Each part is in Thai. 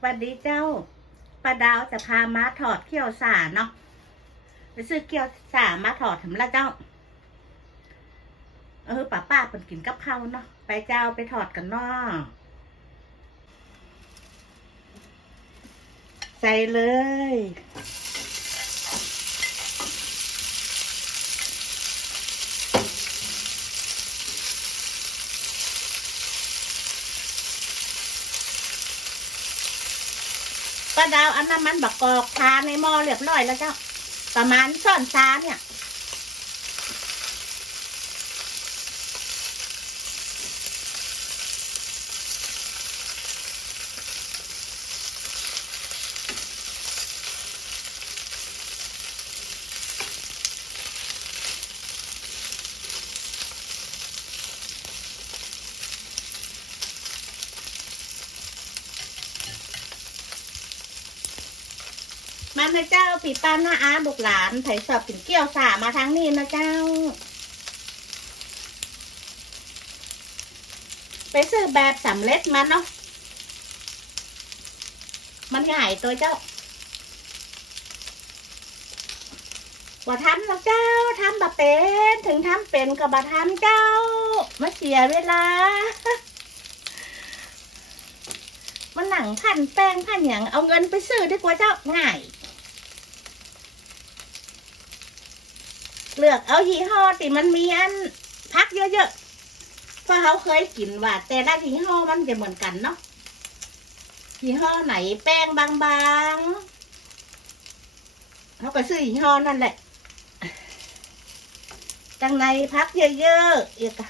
สวัสดีเจ้าป้าดาวจะพามาถอดเขี้ยวสาเนาะไปซื้อเขี้ยวสามาถอดถึงละเจ้า เออป้าป้าเป็นกินกับข้าวเนาะไปเจ้าไปถอดกันเนาะใส่เลย ป้าดาวอันน้ำมันบักกอกทาในหม้อเรียบร้อยแล้วเจ้า ประมาณซ่อนชาเนี่ย มานะเจ้าปีป้าหน้าอาบุกหลานไผ่สอบกินเกี้ยวสามาทางนี้นะเจ้า ไปซื้อแบบสำเร็จมาเนาะมันง่ายตัวเจ้าว่าทำนะเจ้าทำแบะเป็น ถึงทำเป็นกับบะทำเจ้ามาเสียเวลา มันหนังพันแป้งพันอย่างเอาเงินไปซื้อดีกว่าเจ้าง่าย เลือกเอายี่ห้อที่มันมีอันพักเยอะๆเพราะเขาเคยกินว่าแต่ละยี่ห้อมันจะเหมือนกันเนาะยี่ห้อไหนแป้งบางๆเขาก็ซื้อยี่ห้อนั่นแหละจังในพักเยอะๆอีกอะ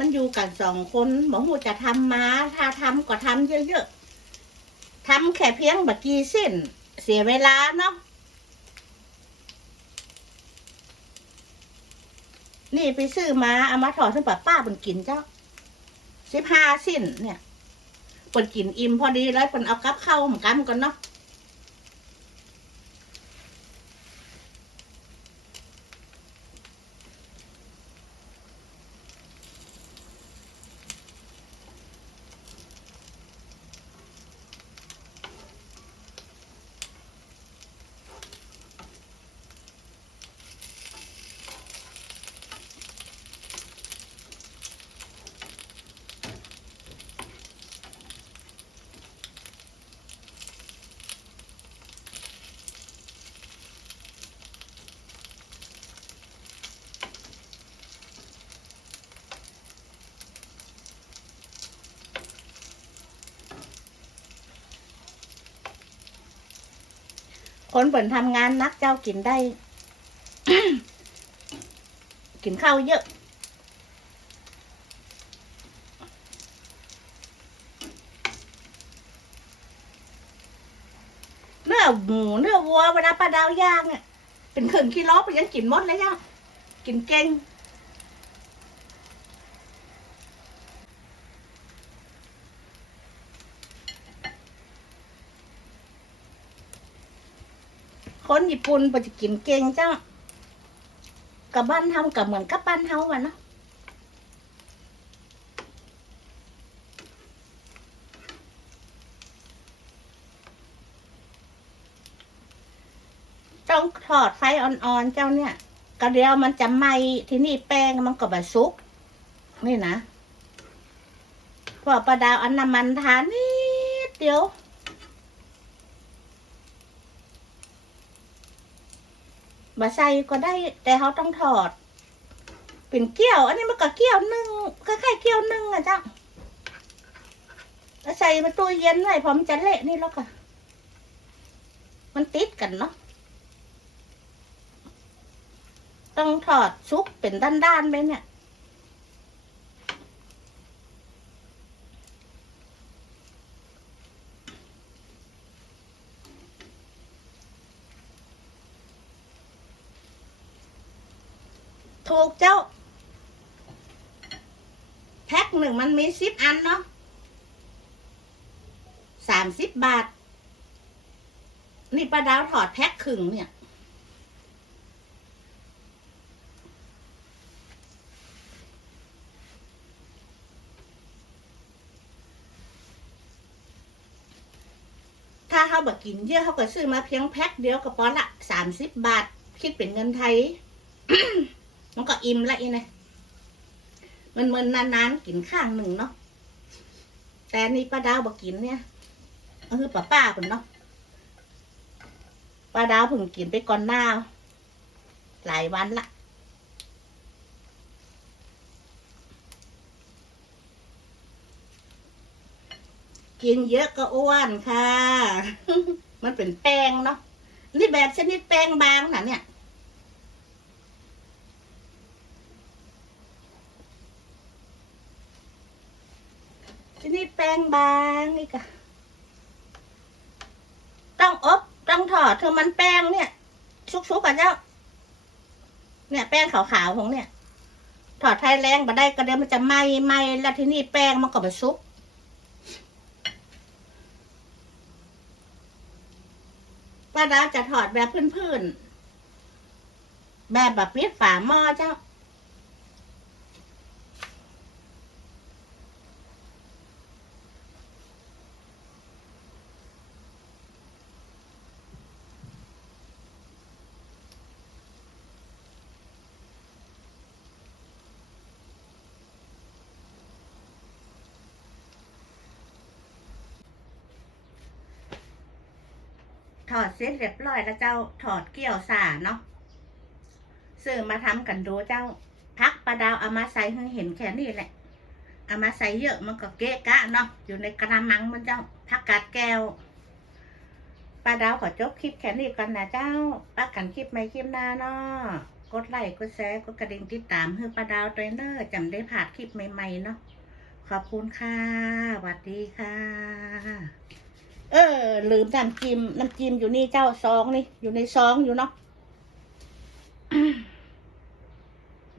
มันอยู่กันสองคนหมอหูจะทำมา ถ้าทำก็ทำเยอะๆทำแค่เพียงบักกี่สิ้น เสียเวลาเนาะนี่ไปซื้อมาเอามาถอดซึ่งป้าป้าเป็นกินเจ้าสิบห้าสิ้นเนี่ยเปินกินอิ่มพอดีแล้วเปินเอากับเข้าเหมือนกันกันเนาะ คนเปิ่นทำงานนักเจ้ากินได้ กินข้าวเยอะเนื้อหมูเนื้อวัวเวลาปลาดาวย่างเนี่ยเป็นครึ่งขี้ลไปยังกินมดเลยย่างกินเก่ง คนญี่ปุ่นปจะกินเก่งจ้ากับบ้านเฮากับเหมือนกับบ้านเฮาอะเนาะต้องทอดไฟอ่อนๆเจ้าเนี่ยกระเดียวมันจะไหมที่นี่แป้งมันก็แบบซุก นี่นะพอประดาวอันน้ำมันทานนิดเดียว บะใส่ก็ได้ แต่เขาต้องถอด เป็นเกี้ยว อันนี้มันก็เกี้ยวนึ่งคล้ายๆเกี้ยวนึ่งอะจ้ะแล้วใส่มาตู้เย็นไว้พร้อมนจะเละนี่แล้วก็มันติดกันเนาะต้องถอดซุกเป็นด้านๆไปเนี่ย ถูกเจ้า แพ็คหนึ่งมันมีสิบอันเนาะสามสิบบาท นี่ป้าดาวถอดแพ็คครึ่งเนี่ยถ้าเขาบอกกินเยอะเขาก็ซื้อมาเพียงแพ็คเดียวก็พอละสามสิบบาท คิดเป็นเงินไทย มันก็อิ่มละอีนะมันเหมือนนานๆกินข้างหนึ่งเนาะแต่นี่ป้าดาวบอกกินเนี่ยก็คือป้าป้าผมเนาะป้าดาวเพิ่งกินไปก่อนหน้า หลายวันละกินเยอะก็อ้วนค่ะ มันเป็นแป้งเนาะ นี่แบบชนิดแป้งบางนะเนี่ย ชนิด แป้งบางนี่ค่ะต้องอบต้องถอดเธอมันแป้งเนี่ย ชุกๆกับเจ้า เนี่ย แป้งขาวๆของเนี่ย ถอดไทยแรงมาได้ก็เดี๋ยวมันจะไหม้ไหม้แล้วที่นี่แป้งมันก็ไปซุกป้าดาวจะถอดแบบพื้นๆแบบแบบปิดฝาหม้อเจ้า ถอดเสร็จเรียบร้อยแล้วเจ้าถอดเกี่ยวสาเนาะซื้อมาทำกันดูเจ้าพักปลาดาวเอามาใส่ให้เห็นแค่นี้แหละ เอามาใส่เยอะมันก็เกะกะเนาะอยู่ในกระมังมันเจ้าพักกาดแก้วปลาดาวขอจบคลิปแค่นี้ก่อนนะเจ้าปักกันคลิปไม่คลิปหน้าเนาะกดไลค์กดแชร์กดกระดิ่งติดตามเพื่อปลาดาวตัวเนอร์จำได้ผ่านคลิปใหม่ๆเนาะขอบคุณค่ะสวัสดีค่ะ เออ ลืมน้ำจิ้มน้ำจิ้มอยู่นี่เจ้าซองนี่ อยู่ในซองอยู่เนาะ